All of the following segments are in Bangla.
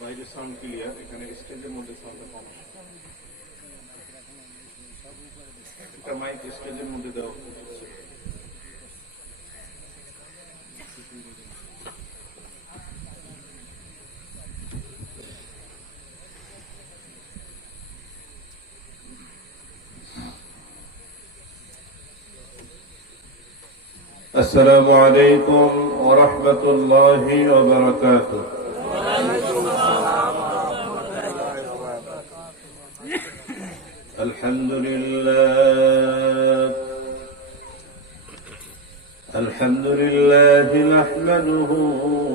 বাইরে সাউন্ড ক্লিয়ার, এখানে স্টেজের মধ্যে সাউন্ড কম। একটা মাইক স্টেজের মধ্যে দেওয়া হচ্ছে। السلام عليكم ورحمة الله وبركاته. الحمد لله نحمده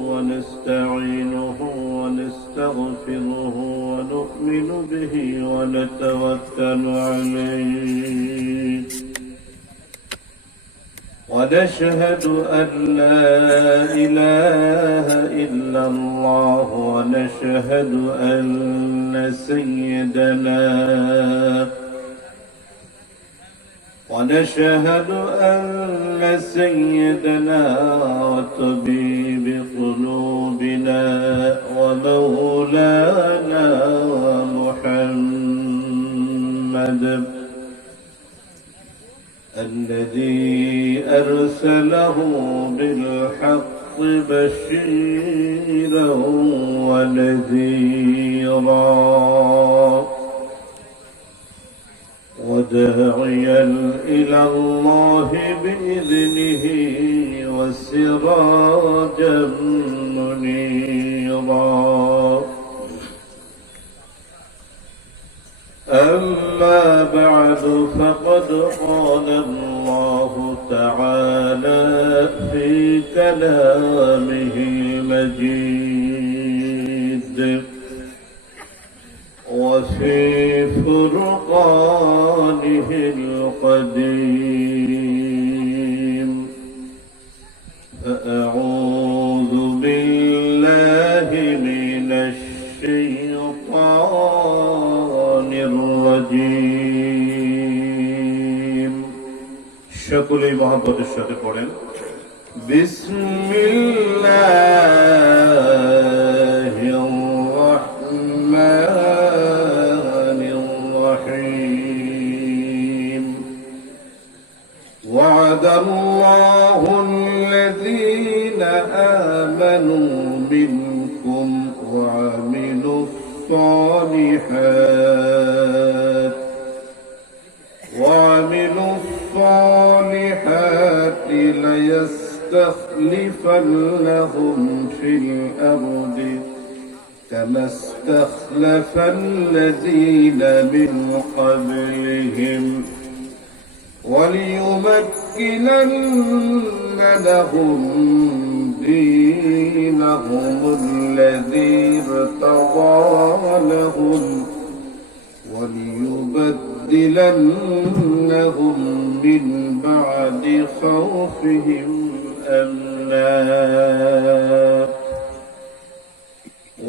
ونستعينه ونستغفره ونؤمن به ونتوكل عليه ونشهد أن لا إله إلا الله ونشهد أن سيدنا وطبيب قلوبنا ومولانا محمد الذي أرسله بالحق بشيرا ونذيرا وداعيا إلى الله بإذنه وسراجا منيرا. أما بعد فقد قال الله تعالى في كلامه المجيد وفي فرقانه القديم. فأعوذ بالله من الشيطان الرجيم. সকলে মহব্বতের সাথে পড়েন বিসমিল্লাহির রহমানির রহিম. ওয়াদাল্লাহু আল্লাযীনা আমানু মিনকুম ওয়া আমিলুস الصالحات ليستخلفنهم في الأرض كما استخلف الذين من قبلهم وليمكنن لهم دينهم الذي ارتضى لهم وليبدلنهم من بعد خوفهم أمنا.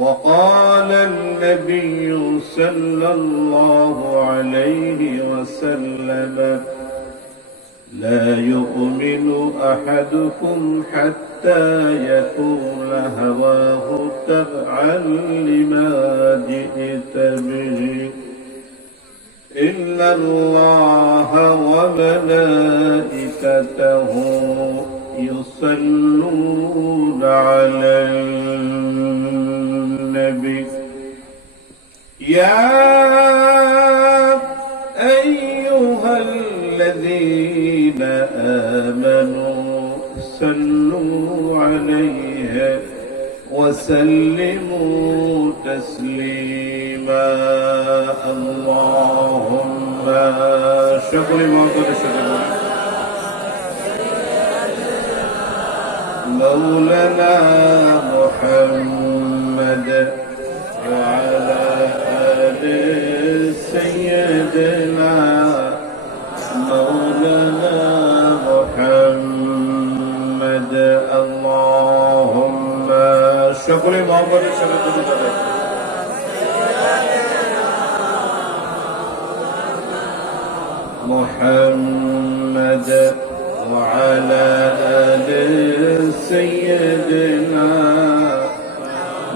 وقال النبي صلى الله عليه وسلم لا يؤمن أحدكم حتى يكون هواه تبعا لما جئت به إن الله وملائكته يصلون على النبي يا أيها الذين آمنوا صلوا عليه وسلموا تسليما. اللهم شكر موقع الشكر مولانا محمد وعلى آل سيدنا مولانا محمد. اللهم شكر موقع الشكر محمد وعلى آل سيدنا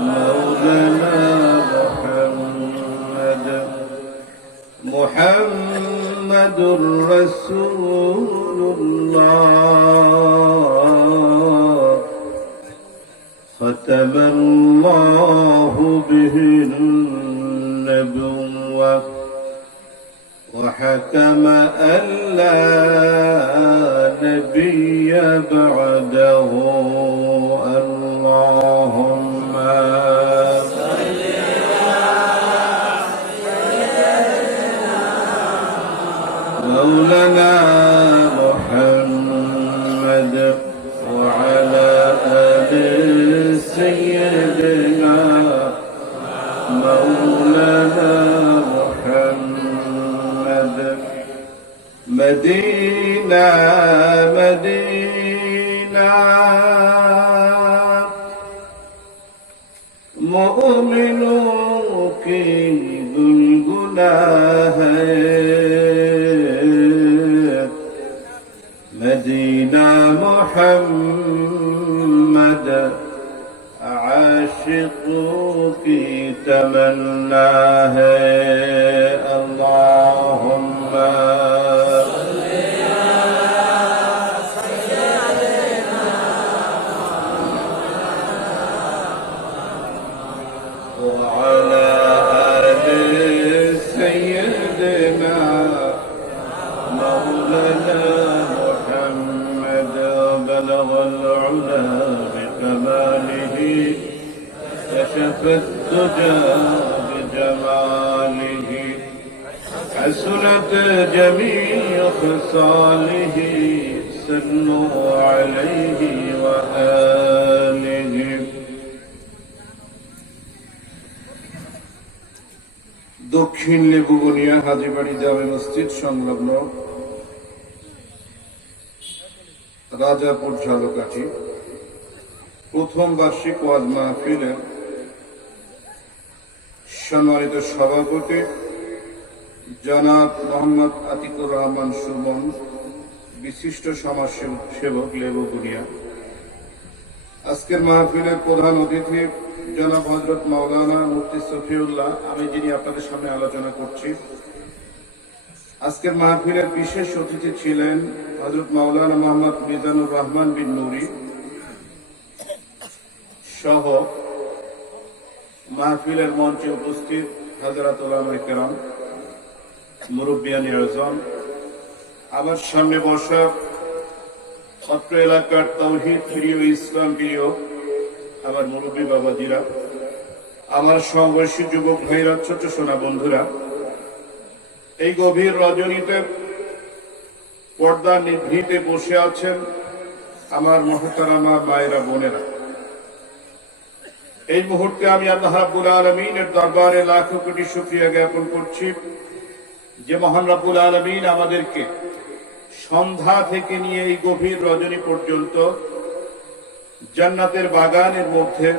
مولانا محمد رسول الله ختم الله به النبوة وحكم أن لا نبي بعده اللهم مولانا محمد وعلى آل سيدنا مولانا محمد مدينة مدينة مؤمنوں کی گنگنا ہے مدینہ محمد عاشقوں کی تمنا ہے اللہم وعلى آل سيدنا مولانا محمد بلغ العلا بكماله كشف الدجى بجماله حسنت جميع خصاله صلوا عليه وآله দক্ষিণ লেবুবনিয়া হাজীবাড়ি জামে মসজিদ সংলগ্ন রাজাপুর ঝালকাঠি প্রথম বার্ষিক ওয়াজ মাহফিলের সম্মানিত সভাপতি জনাব মোহাম্মদ আতিকুর রহমান সুমন, বিশিষ্ট সমাজসেবক লেবুবনিয়া। আজকের মাহফিলের প্রধান অতিথি জনাব হযরত মাওলানা মুফতি সফিউল্লাহ, আমি যিনি আপনাদের সামনে আলোচনা করছি। আজকের মাহফিলের বিশেষ অতিথি ছিলেন হযরত মাওলানা মোহাম্মদ মিজানুর রহমান বিন নুরি সহ মাহফিলের মঞ্চে উপস্থিত হযরত উলামায়ে কেরাম, মুরব্বিয়ানে আযম, আমার সামনে বসা অত্র এলাকার তাওহীদ প্রিয়, ইসলাম প্রিয় আমার মুরব্বী বাবাজিরা, আমার সমবয়সী যুবক ভাইরা, ছোট সোনা বন্ধুরা, এই গভীর রজনীতে পর্দা নিভৃতে বসে আছেন আমার মহতারামা মায়েরা, বোনেরা। এই মুহূর্তে আমি আল্লাহ রাব্বুল আলামিনের দরবারে লাখো কোটি শুকরিয়া জ্ঞাপন করছি যে মহান রাব্বুল আলামিন আমাদেরকে সন্ধ্যা থেকে নিয়ে এই গভীর রজনী পর্যন্ত জান্নাতের বাগানের মধ্যে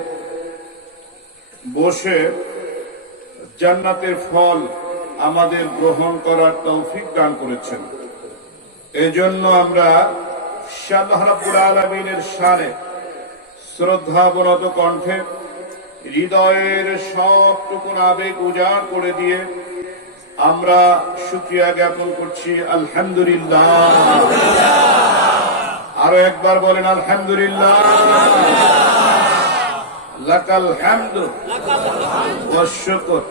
বসে জান্নাতের ফল আমাদের গ্রহণ করার তৌফিক দান করেছেন। এজন্য আমরা আল্লাহ রাব্বুল আলামিনের শানে শ্রদ্ধাবনত কণ্ঠে হৃদয়ের সবটুকুন আবেগ উজাড় করে দিয়ে আমরা শুকরিয়া জ্ঞাপন করছি আলহামদুলিল্লাহ। আরো একবার বলেন আলহামদুলিল্লাহ। লাকাল হামদু ওয়াশ শুকর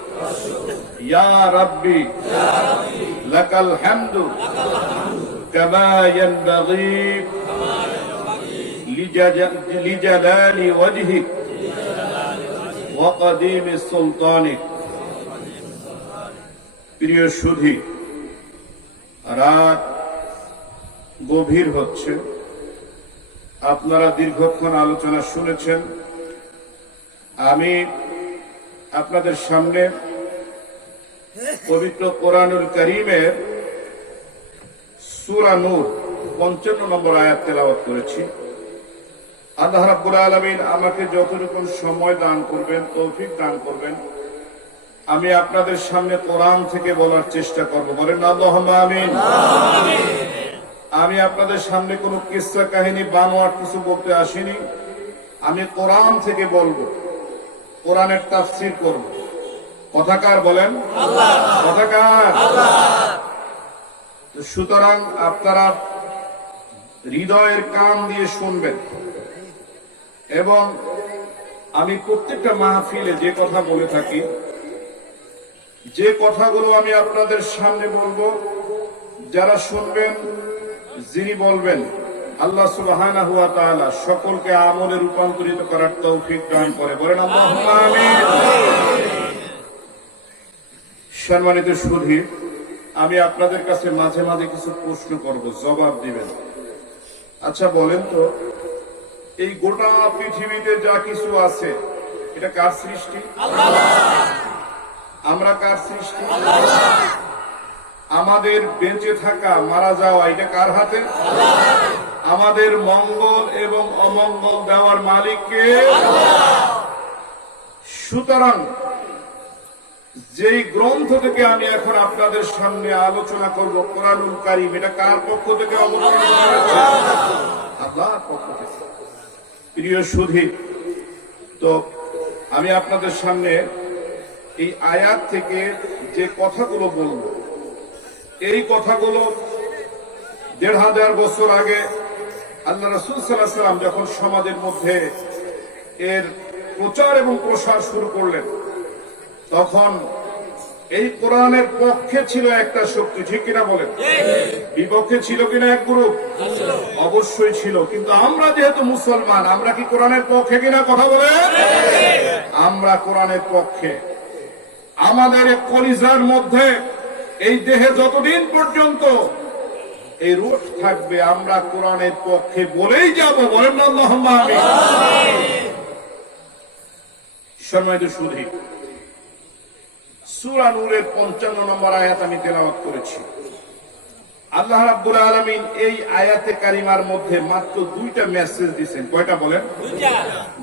ইয়া রাব্বি লাকাল হামদু কামা ইয়ানবাগি লিজালালি ওয়াজহিক ওয়া কাদিমি সুলতানিক। প্রিয় সুধী, রাত গভীর হচ্ছে, আপনারা দীর্ঘক্ষণ আলোচনা শুনেছেন। আমি আপনাদের সামনে পবিত্র কোরআনুল কারীমের সূরা নূর 55 নম্বর আয়াত তেলাওয়াত করেছি। আল্লাহ রাব্বুল আলামিন আমাকে যতটুকু সময় দান করবেন, তৌফিক দান করবেন, আমি আপনাদের সামনে কোরআন থেকে বলার চেষ্টা করব। বলেন আল্লাহুম্মা আমিন। আমি আপনাদের সামনে কোনো কিস্সা কাহিনী বানোয়াট কিছু বলতে আসিনি। আমি কোরআন থেকে বলবো, কোরআনের তাফসীর করব। কথাকার বলেন আল্লাহ, কথাকার আল্লাহ। সুতরাং আপনারা হৃদয়ের কান দিয়ে শুনবেন এবং আমি প্রত্যেকটা মাহফিলে যে কথা বলে থাকি, যে কথাগুলো আমি আপনাদের সামনে বলবো, যারা শুনবেন, যিনি বলবেন, আল্লাহ সুবহানাহু ওয়া তাআলা সকলকে আমলে রূপান্তরিত করার তৌফিক দান করে। বলেন আল্লাহুম্মা আমিন। সম্মানিত সুধী, আমি আপনাদের কাছে মাঝে মাঝে কিছু প্রশ্ন করব, জবাব দিবেন। আচ্ছা বলেন তো, এই গোটা পৃথিবীতে যা কিছু আছে এটা কার সৃষ্টি? আমরা কার সৃষ্টি? আমাদের বেঁচে থাকা, মারা যাওয়া এটা কার হাতে? আমাদের মঙ্গল এবং অমঙ্গল দেওয়ার মালিক কে? সুতরাং যেই গ্রন্থ থেকে আমি এখন আপনাদের সামনে আলোচনা করব, কোরআনুল কারীম, এটা কার পক্ষ থেকে অবতীর্ণ হয়েছে? আল্লাহর পক্ষ থেকে। প্রিয় সুধী, তো আমি আপনাদের সামনে এই আয়াত থেকে যে কথাগুলো বলব, এই কথাগুলো ১৫০০ বছর আগে আল্লাহ রাসূল সাল্লাল্লাহু আলাইহি ওয়াসাল্লাম যখন সমাজের মধ্যে এর প্রচার এবং প্রসার শুরু করলেন, তখন এই কোরআনের পক্ষে ছিল একটা শক্তি, ঠিক কিনা বলেন? বিপক্ষে ছিল কিনা এক গ্রুপ? অবশ্যই ছিল। কিন্তু আমরা যেহেতু মুসলমান, আমরা কি কোরআনের পক্ষে কিনা? কথা বলেন। আমরা কোরআনের পক্ষে। আমাদের কলিজার মধ্যে, এই দেহে যতদিন পর্যন্ত এই রূহ থাকবে, আমরা কোরআনের পক্ষে বলেই যাব। বলেন না আল্লাহুম্মা আমিন। সম্মানিত সুধী, সূরা নূরের ৫৫ নম্বর আয়াত আমি তেলাওয়াত করেছি। আল্লাহ রাব্বুল আলামিন এই আয়াতে কারিমার মধ্যে মাত্র 2টা মেসেজ দিয়েছেন। কয়টা বলেন?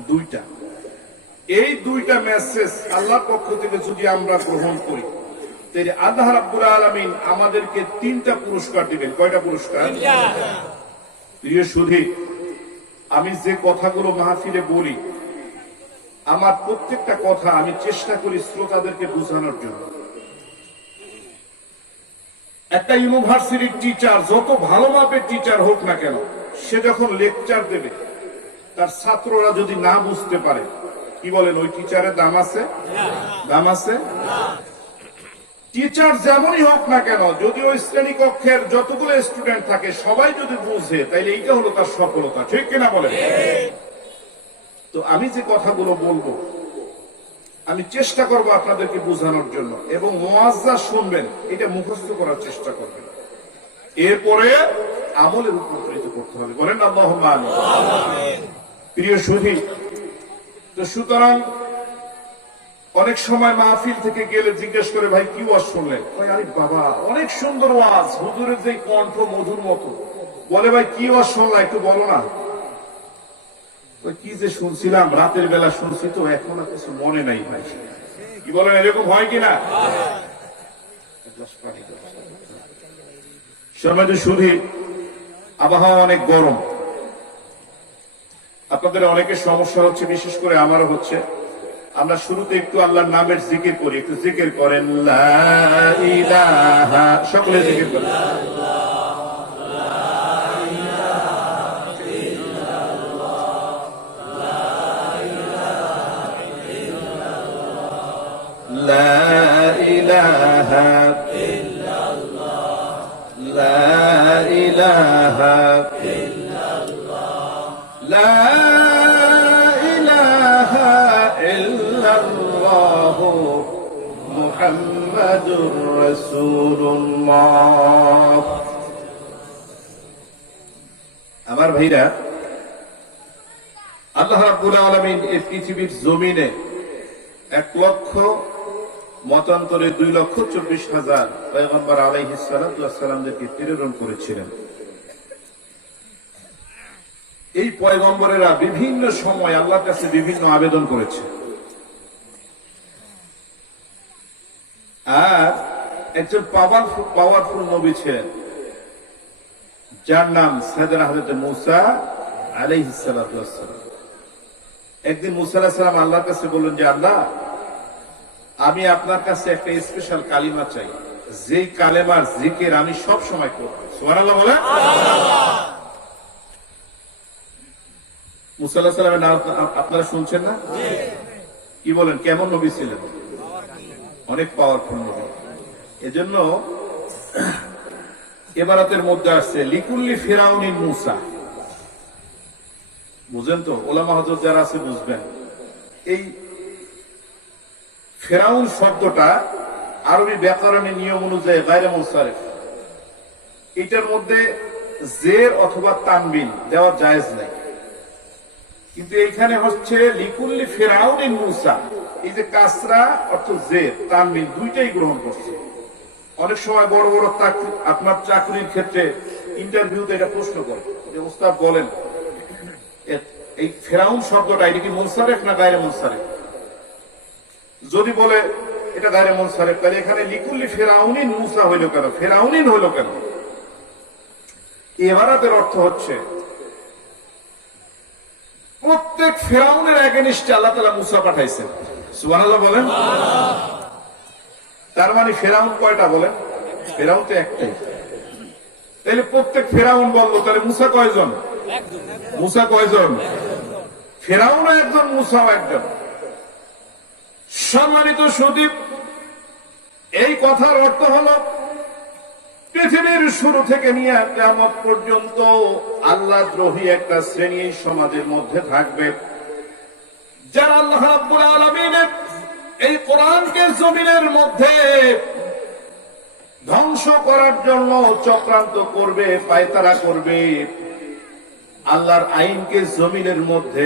2টা। এই 2টা মেসেজ আল্লাহর পক্ষ থেকে যদি আমরা গ্রহণ করি, তাহলে আল্লাহ রাব্বুল আলামিন আমাদেরকে 3টা পুরস্কার দিবেন। কয়টা পুরস্কার? প্রিয় সুধী, আমি যে কথাগুলো মাহফিলে বলি, আমার প্রত্যেকটা কথা আমি চেষ্টা করি শ্রোতাদেরকে বোঝানোর জন্য। একটা ইউনিভার্সিটির টিচার, যত ভালো মাপের টিচার হোক না কেন, সে যখন লেকচার দেবে, তার ছাত্ররা যদি না বুঝতে পারে, কি বলেন, ওই টিচারের দাম আছে? দাম আছে? টিচার যেমনই হোক না কেন, যদি ওই শ্রেণী কক্ষের যতগুলো স্টুডেন্ট থাকে সবাই যদি বুঝে, তাইলে এইটা হলো তার সফলতা, ঠিক কিনা বলেন? তো আমি যে কথাগুলো বলবো, আমি চেষ্টা করব আপনাদেরকে বোঝানোর জন্য, এবং মুয়াজ্জা শুনবেন, এটা মুখস্থ করার চেষ্টা করবেন, এরপরে আমলে রূপান্তরিত করতে হবে। বলেন আল্লাহুম্মা আমিন। প্রিয় সুধী, তো সুতরাং অনেক সময় মাহফিল থেকে গেলে জিজ্ঞেস করে, ভাই কি ওয়াজ শুনলেন? আরে বাবা, অনেক সুন্দর ওয়াজ, হুজুরের যে কণ্ঠ মধুর মতো। বলে, ভাই কি ওয়াজ শুনলা, একটু বলো না। কি যে শুনছিলাম, রাতের বেলা শুনছি, তো এখন আর কিছু মনে নাই ভাই। কি বলেন, এরকম হয় কিনা? সম্মানিত সুধী, আবহাওয়া অনেক গরম, আপনাদের অনেকের সমস্যা হচ্ছে, বিশেষ করে আমারও হচ্ছে। আমরা শুরুতে একটু আল্লাহর নামের জিকির করি, একটু জিকির করেন, লা ইলাহা, সকলে জিকির করেন। لا إله إلا الله لا إله إلا الله لا إله إلا الله محمد رسول الله। আমার ভাইরা, আল্লাহ রাব্বুল আলামিন এই পৃথিবীর জমিনে 1,00,000 মতান্তরে 2,24,000 পয়গম্বর আলাইহিস সালাতু ওয়াস সালামদেরকে প্রেরণ করেছিলেন। এই পয়গম্বরেরা বিভিন্ন সময় আল্লাহর কাছে বিভিন্ন আবেদন করেছে, আর একজন পাওয়ারফুল নবী ছিলেন, যার নাম সাইয়েদনা হযরত মূসা আলাইহিস সালাতু ওয়াস সালাম। একদিন মূসা আলাইহিস সালাম আল্লাহর কাছে বললেন যে আল্লাহ, আমি আপনার কাছে একটা স্পেশাল কালিমা চাই, যেই কালেমার জিকির আমি সব সময় করব। সুবহানাল্লাহ বলেন। মূসা আলাইহিস সালামের নাম আপনারা শুনছেন না? কি বলেন, কেমন নবী ছিলেন? অনেক পাওয়ারফুল নবী। এজন্য ইবারতের মধ্যে আসছে লিকুল্লি ফিরাউনিন মূসা। বুঝেন তো? ওলামা হযরত যারা আছে বুঝবেন। এই ফেরাউন শব্দটা আরবি ব্যাকরণের নিয়ম অনুযায়ী গায়রে মুনসারিফ, এটার মধ্যে জের অথবা তানবিন দেওয়া জায়েজ নাই, কিন্তু এইখানে হচ্ছে লিকুল্লি ফিরাউনিন মূসা। এই যে কাসরা অর্থ জের, তানবিন দুইটাই গ্রহণ করছে। অনেক সময় বড় বড় আপনার চাকরির ক্ষেত্রে ইন্টারভিউতে এটা প্রশ্ন করে যে ওস্তাদ বলেন এই ফেরাউন শব্দটা এটা কি মুনসারিফ না গায়রে মুনসারিফ? যদি বলে এটা গায়রে মুনসারিফ, তাহলে এখানে লিকুল্লি ফিরাউনিন মূসা হইল কেন, ফিরাউনিন হইল কেন? ইবারাতের অর্থ হচ্ছে প্রত্যেক ফেরাউনের এগেইনস্টে আল্লাহ তাআলা মূসা পাঠাইছেন। সুবহানাল্লাহ বলেন। তার মানে ফেরাউন কয়টা বলেন? ফেরাউন তো একটাই। তাহলে প্রত্যেক ফেরাউন বললো, তাহলে মূসা কয়জন? মূসা কয়জন? ফেরাউনও একজন, মূসাও একজন। সম্মানিত সুদীপ, এই কথার অর্থ হলো পৃথিবীর শুরু থেকে নিয়ে কিয়ামত পর্যন্ত আল্লাহ দ্রোহী একটা শ্রেণী সমাজের মধ্যে থাকবে, যারা আল্লাহ রাব্বুল আলামিনের এই কোরআনকে জমিনের মধ্যে ধ্বংস করার জন্য চক্রান্ত করবে, পায়তারা করবে। আল্লাহর আইনকে জমিনের মধ্যে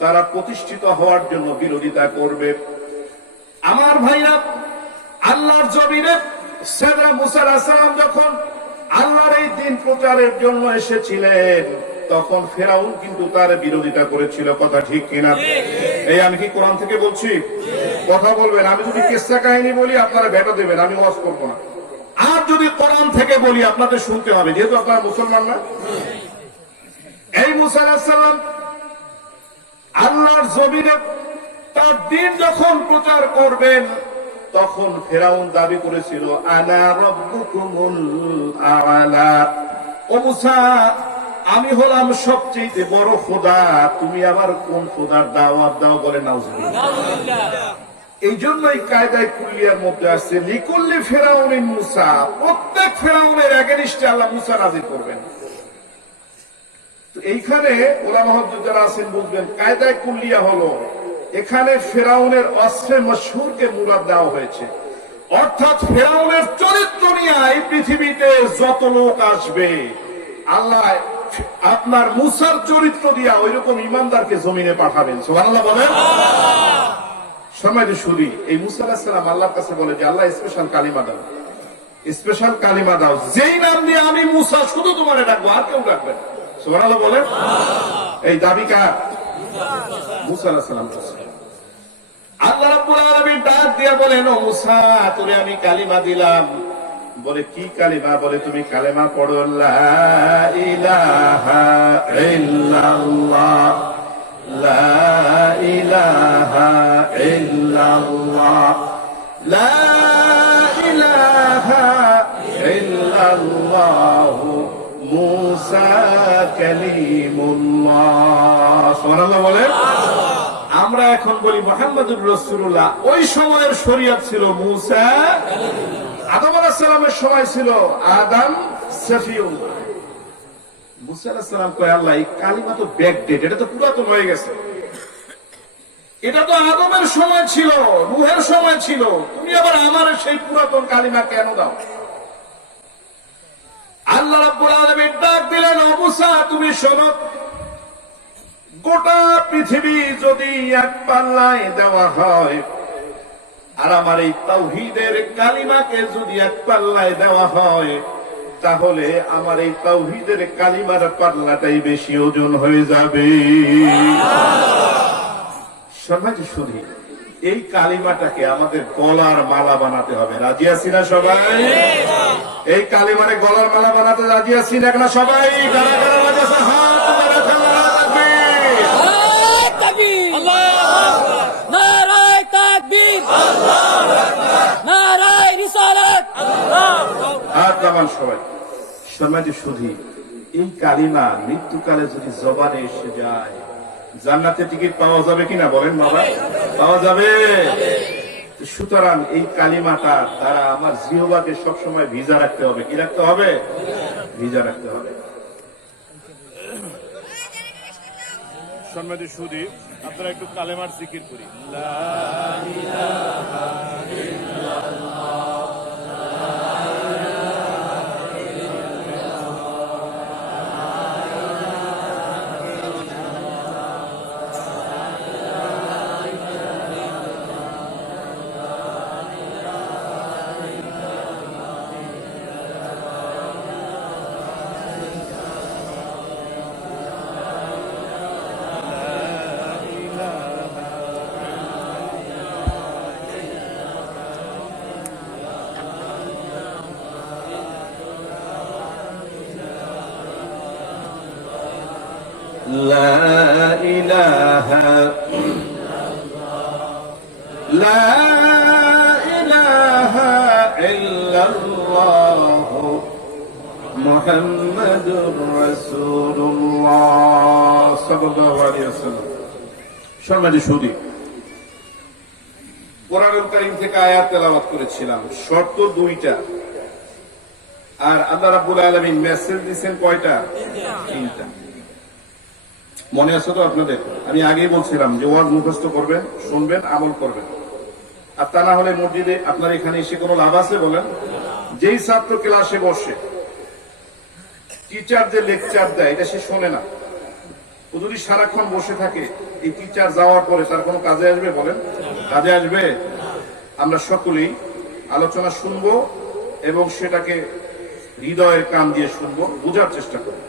তারা প্রতিষ্ঠিত হওয়ার জন্য বিরোধিতা করবে। আমার ভাইরা, আল্লাহর জমিনে সাইয়েদনা মূসা আলাইহিস সালাম যখন আল্লাহর এই দ্বীন প্রচারের জন্য এসেছিলেন, তখন ফেরাউন কিন্তু তার বিরোধিতা করেছিল। কথা ঠিক কিনা? এই আমি কি কোরআন থেকে বলছি? কথা বলবেন। আমি যদি কিসসা কাহিনী বলি আপনারা ভেটো দেবেন, আমি ওয়াজ করব না। আর যদি কোরআন থেকে বলি আপনাদের শুনতে হবে, যেহেতু আপনারা মুসলমান না। এই মূসা আলাইহিস সালাম আল্লাহর জমিনে তার দ্বীন যখন প্রচার করবেন, তখন ফেরাউন দাবি করেছিল আনা রাব্বুকুমুল আ'লা। ও মূসা, আমি হলাম সবচেয়ে বড় খোদা, তুমি আবার কোন খোদার দাওয়াত দাও? বলে নাউজুবিল্লাহ। এই জন্যই কায়দায় কুল্লিয়ার মধ্যে আসছে লিকুল্লি ফিরাউনিন মূসা, প্রত্যেক ফেরাউনের এগেইনস্টে আল্লাহ মূসা নাযিল করবেন। তো এইখানে ওলামা হযরত যারা আছেন বুঝবেন, কায়দায় কুল্লিয়া হলো এখানে ফেরাউনের অস্ত্রে মশহুরকে মুরাদ দেওয়া হয়েছে। অর্থাৎ ফেরাউনের চরিত্র নিয়ে এই পৃথিবীতে যত লোক আসবে, আল্লাহ আপনার মূসার চরিত্র দিয়া ওইরকম ইমানদারকে জমিনে পাঠাবেন। সুবহানাল্লাহ বলেন। সম্মানিত সুধী, এই মূসা আলাইহিস সালাম আল্লাহর কাছে বলে যে আল্লাহ স্পেশাল কালিমা দাও, স্পেশাল কালিমা দাও, যেই নাম দিয়ে আমি মূসা শুধু তোমারে ডাকবো, আর কেউ ডাকবে না। সুবহানাল্লাহ বলেন। এই দাবি কার? মূসা আলাইহিস সালাম। আল্লাহ রাব্বুল আলামিন ডাক দিয়া বলেন, ও মূসা, তোরে আমি কালিমা দিলাম। বলে কি কালিমা? বলে তুমি কালেমা পড়ো, লা ইলাহা ইল্লাল্লাহ, লা ইলাহা ইল্লাল্লাহ, লা ইলাহা ইল্লাল্লাহ মূসা কালিমুল্লাহ। সুবহানাল্লাহ বলেন। আমরা এখন বলি মুহাম্মদুর রাসূলুল্লাহ। ওই সময়ের শরীয়ত ছিল মূসা, আদম আলাইহিস সালামের সময় ছিল আদম সফিউল্লাহ। মূসা আলাইহিস সালাম কয় আল্লাহ এই কালিমা তো ব্যাকডেট, এটা তো পুরাতন হয়ে গেছে, এটা তো আদমের সময় ছিল, নূহের সময় ছিল, তুমি আবার আমার সেই পুরাতন কালিমা কেন দাও? আল্লাহ রাব্বুল আলামিন ডাক দিলেন, ও মূসা তুমি শোনো, গোটা পৃথিবী যদি এক পাল্লায় দেওয়া হয়, আর আমার এই তাওহীদের কালিমাকে যদি এক পাল্লায় দেওয়া হয়, তাহলে আমার এই তাওহীদের কালিমার পাল্লাটাই বেশি ওজন হয়ে যাবে। সমাজে শুনি এই কালিমাটাকে আমাদের গলার মালা বানাতে হবে। রাজি আছি না সবাই? এই কালিমারে গলার মালা বানাতে রাজি আছি দেখনা সবাই? কারা কারা রাজি আছে? হাত তুলে রাখেন। নারায়ে তাকবীর, আল্লাহু আকবার। নারায়ে তাকবীর, আল্লাহু আকবার। নারায়ে রিসালাত, আল্লাহু আকবার। হাত নামান সবাই। সম্মানিত সুধী, এই কালিমা মৃত্যুকালে যদি জবানে এসে যায়, জান্নাতে টিকিট পাওয়া যাবে কিনা বলেন বাবা? পাওয়া যাবে। সুতরাং এই কালিমাটা দ্বারা আমার জিহ্বাকে সবসময় ভিজা রাখতে হবে। কি রাখতে হবে? ভিজা রাখতে হবে। সম্মানিত সুধী, আপনারা একটু কালেমার জিকির করি। لا إله لا إله إلا الله محمد رسول الله صلى الله عليه وسلم। সম্মানিত সুধী, কোরআনুল কারীম থেকে আয়াত তেলাওয়াত করেছিলাম। শর্ত দুইটা, আর আল্লাহ রাব্বুল আলামিন মেসেজ দিয়েছেন কয়টা? তিনটা। মনে আছে তো আপনাদের? আমি আগেই বলছিলাম যে ওয়াজ মুখস্থ করবেন, শুনবেন, আমল করবেন। আর তা না হলে মসজিদে আপনার এখানে এসে কোনো লাভ আছে বলেন? যেই ছাত্র ক্লাসে বসে টিচার যে লেকচার দেয় এটা সে শোনে না, ও যদি সারাক্ষণ বসে থাকে, এই টিচার যাওয়ার পরে তার কোনো কাজে আসবে বলেন? কাজে আসবে? আমরা সকলেই আলোচনা শুনবো এবং সেটাকে হৃদয়ের কান দিয়ে শুনবো, বোঝার চেষ্টা করবো।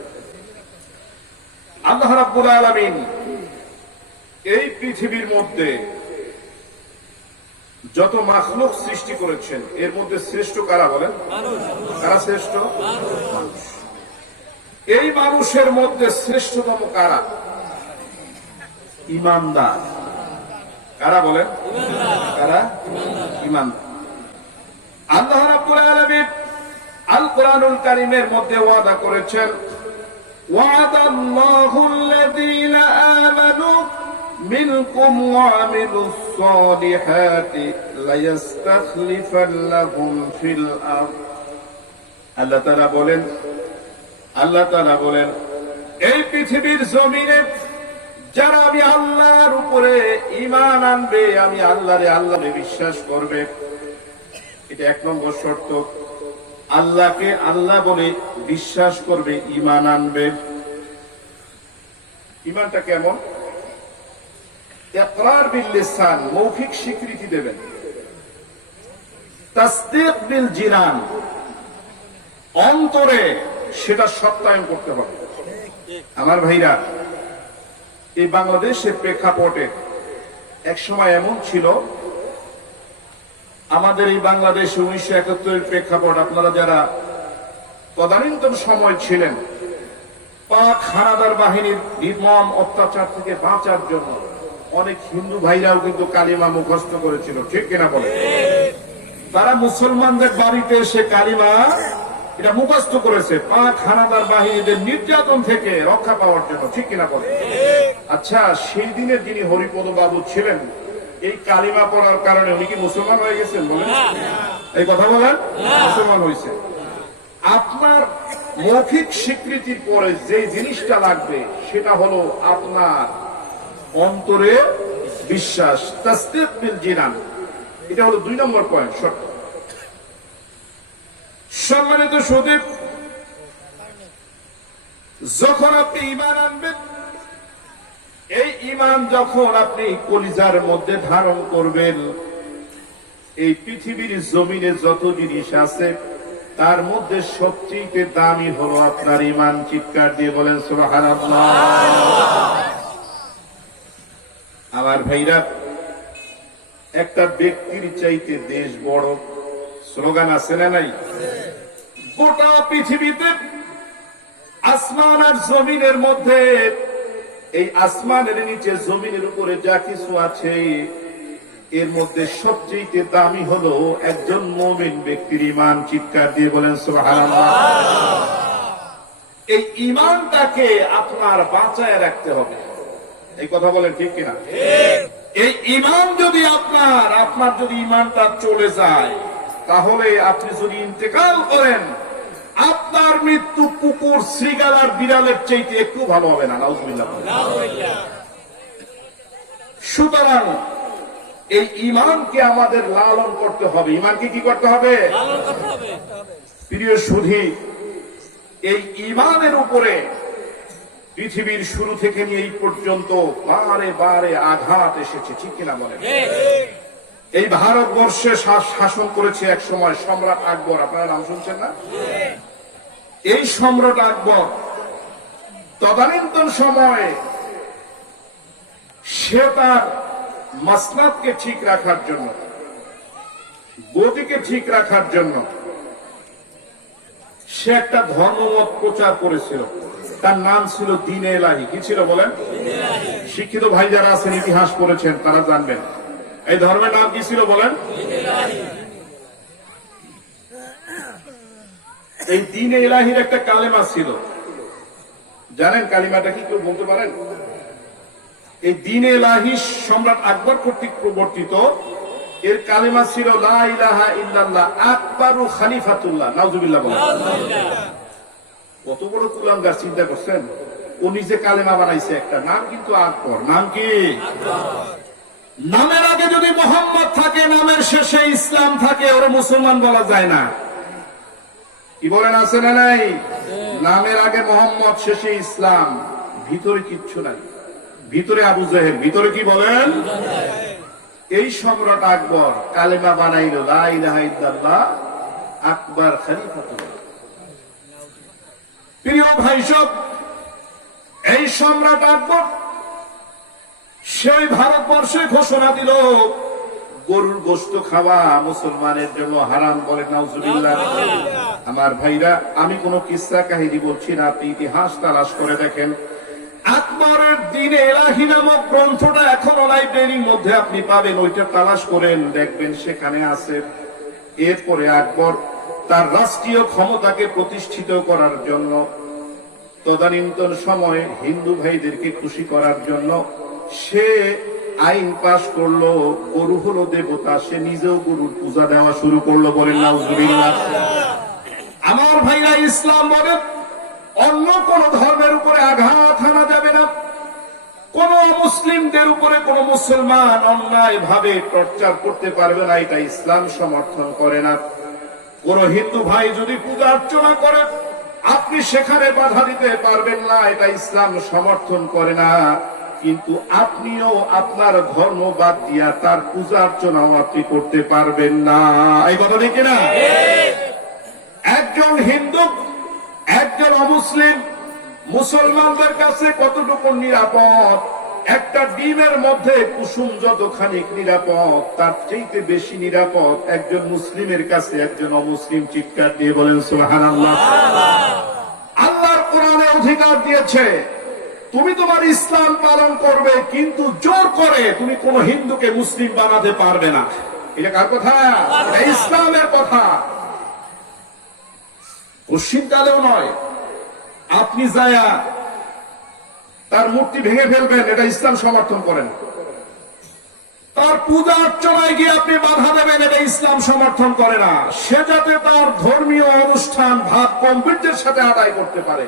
আল্লাহ রাব্বুল আলামিন এই পৃথিবীর মধ্যে যত মাখলুক সৃষ্টি করেছেন এর মধ্যে শ্রেষ্ঠ কারা বলেন? কারা শ্রেষ্ঠ? মানুষ। এই মানুষের মধ্যে শ্রেষ্ঠতম কারা? ঈমানদার। কারা বলেন? কারা? ঈমানদার। আল্লাহ রাব্বুল আলামিন আল কোরআনুল কারীমের মধ্যে ওয়াদা করেছেন, وعد الله الذين آمنوا منكم وعملوا الصالحات ليستخلفنهم في الأرض। আল্লাহ তাআলা বলেন এই পৃথিবীর জমিনে যারা আমি আল্লাহর উপরে ঈমান আনবে, আমি আল্লাহরে বিশ্বাস করবে, এটা এক নম্বর শর্ত। আল্লাহকে আল্লাহ বলে বিশ্বাস করবে, ঈমান আনবে। ঈমানটা কেমন? ইকরার বিল লিসান, মৌখিক স্বীকৃতি দেবেন। তাসদীক বিল জিনান, অন্তরে সেটা সত্যায়ন করতে হবে। আমার ভাইরা, এই বাংলাদেশের প্রেক্ষাপটে এক সময় এমন ছিল, আমাদের এই বাংলাদেশে 1971 প্রেক্ষাপট, আপনারা যারা তদানীন্তন সময় ছিলেন, পাক হানাদার বাহিনীর নির্মম অত্যাচার থেকে বাঁচার জন্য অনেক হিন্দু ভাইরাও কিন্তু কালিমা মুখস্থ করেছিল, ঠিক কিনা বলে? তারা মুসলমানদের বাড়িতে এসে কালিমা এটা মুখস্থ করেছে পাক হানাদার বাহিনীদের নির্যাতন থেকে রক্ষা পাওয়ার জন্য, ঠিক কিনা বলে? আচ্ছা, সেই দিনের যিনি হরিপদ বাবু ছিলেন, এই কালিমা পড়ার কারণে উনি কি মুসলমান হয়ে গেছেন বলেন? এই কথা বলেন? মুসলমান হয়েছে। আপনার মৌখিক স্বীকৃতির পরে যে জিনিসটা লাগবে সেটা হলো আপনার অন্তরে বিশ্বাস, তাসদীক বিল জিনান। এটা হলো 2 নম্বর পয়েন্ট, শর্ত। সম্মানিত সুধী, যখন আপনি ঈমান আনবেন, এই ঈমান যখন আপনি কলিজার মধ্যে ধারণ করবেন, এই পৃথিবীর জমিনে যত জিনিস আছে তার মধ্যে সবচেয়ে দামি হলো আপনার ঈমান। চিৎকার দিয়ে বলেন সুবহানাল্লাহ। আমার ভাইরা, একটা ব্যক্তির চাইতে দেশ বড়, স্লোগান আছে না নাই? গোটা পৃথিবীতে আসমান আর জমিনের মধ্যে, এই আসমানের নিচে জমিনের উপরে যা কিছু আছে এর মধ্যে সবচেয়ে দামি হলো একজন মুমিন ব্যক্তির ঈমান। চিৎকার দিয়ে বলেন সুবহানাল্লাহ। এই ঈমানটাকে আপনার বাঁচায় রাখতে হবে। এই কথা বলেন ঠিক কিনা? এই ঈমান যদি আপনার যদি ঈমানটা চলে যায়, তাহলে আপনি যদি ইন্তেকাল করেন, আপনার মৃত্যু কুকুর, শ্রীগাল আর বিড়ালের চাইতে একটু ভালো হবে না। নাউজুবিল্লাহ। সুতরাং এই ঈমানকে আমাদের লালন করতে হবে। ঈমানকে কি করতে হবে? প্রিয় সুধী, এই ঈমানের উপরে পৃথিবীর শুরু থেকে নিয়ে এই পর্যন্ত বারে বারে আঘাত এসেছে। ঠিক কিনা বলেন? এই ভারতবর্ষে শাসন করেছে এক সময় সম্রাট আকবর। আপনারা নাম শুনছেন না? এই সম্রাট আকবর তদানীন্তন সময়ে সে তার মাসনাদকে ঠিক রাখার জন্য, গতিকে ঠিক রাখার জন্য সে একটা ধর্মমত প্রচার করেছিল। তার নাম ছিল দ্বীন-ই ইলাহী। কি ছিল বলেন? শিক্ষিত ভাই যারা আছেন, ইতিহাস পড়েছেন, তারা জানবেন এই ধর্মের নাম কি ছিল বলেন? এই দ্বীন-ই ইলাহীর একটা কালেমা ছিল। জানেন কালিমাটা কি কেউ বলতে পারেন? এই দ্বীন-ই ইলাহী সম্রাট আকবর কর্তৃক প্রবর্তিত এর কালেমা ছিল লা ইলাহা ইল্লাল্লাহ আকবারু খলিফাতুল্লাহ। নাউজুবিল্লাহ বলেন। কত বড় কুলাঙ্গার, চিন্তা করছেন? ও নিজে কালেমা বানাইছে একটা, নাম কিন্তু আকবর। নাম কি? নামের আগে যদি মোহাম্মদ থাকে, নামের শেষে ইসলাম থাকে, ওরা মুসলমান বলা যায় না। কি বলেন, আছে না নাই? নামের আগে মোহাম্মদ, শেষে ইসলাম, ভিতরে কিচ্ছু নাই। ভিতরে আবু জেহেল, ভিতরে কি বলেন? এই সম্রাট আকবর কালেমা বানাইল লা ইলাহা ইল্লাল্লাহ আকবার খলিফাতুল্লাহ। প্রিয় ভাই সব, এই সম্রাট আকবর সেই ভারতবর্ষে ঘোষণা দিল গরুর গোশত খাওয়া মুসলমানের জন্য হারাম। বলেন নাউজুবিল্লাহ। আমার ভাইরা, আমি কোন কিসসা কাহিনী বলছি না, আপনি ইতিহাস তালাশ করে দেখেন। আকবরের দ্বীন-ই ইলাহী নামক গ্রন্থটা এখনো লাইব্রেরির মধ্যে আপনি পাবেন, ওইটা তালাশ করেন, দেখবেন সেখানে আছে। এরপরে আকবর তার রাষ্ট্রীয় ক্ষমতাকে প্রতিষ্ঠিত করার জন্য, তদানীন্তন সময়ে হিন্দু ভাইদেরকে খুশি করার জন্য সে আইন পাশ করলো, গরু হলো দেবতা, সে নিজেও গরুর পূজা দেওয়া শুরু করলো। বলেন নাউজুবিল্লাহ। আমার ভাইরা, ইসলাম বলে অন্য কোন ধর্মের উপরে আঘাত হানা যাবে না। কোন মুসলিমদের উপরে কোন মুসলমান অন্যায় ভাবে টর্চার করতে পারবে না, এটা ইসলাম সমর্থন করে না। কোন হিন্দু ভাই যদি পূজা অর্চনা করে, আপনি সেখানে বাধা দিতে পারবেন না, এটা ইসলাম সমর্থন করে না। কিন্তু আপনিও আপনার ধর্ম বাদ দিয়া তার পূজা অর্চনাও আপনি করতে পারবেন না। এই কথা ঠিক না? একজন হিন্দু, একজন অমুসলিম মুসলমানদের কাছে কতটুকু নিরাপদ? একটা ডিমের মধ্যে কুসুম যতখানি নিরাপদ, তার চাইতে বেশি নিরাপদ একজন মুসলিমের কাছে একজন অমুসলিম। চিৎকার দিয়ে বলেন সুবহানাল্লাহ। আল্লাহর কোরআনে অধিকার দিয়েছে, তুমি তোমার ইসলাম পালন করবে, কিন্তু জোর করে তুমি কোন হিন্দুকে মুসলিম বানাতে পারবে না। এটা কার কথা? এটা ইসলামের কথা। পশ্চিমকালেও নয়। আপনি যায়া তার মূর্তি ভেঙে ফেলবেন, এটা ইসলাম সমর্থন করেন। তার পূজা অর্চনায় গিয়ে আপনি বাধা দেবেন, এটা ইসলাম সমর্থন করে না। সে যাতে তার ধর্মীয় অনুষ্ঠান ভাব কম্পিউটারের সাথে আদায় করতে পারে,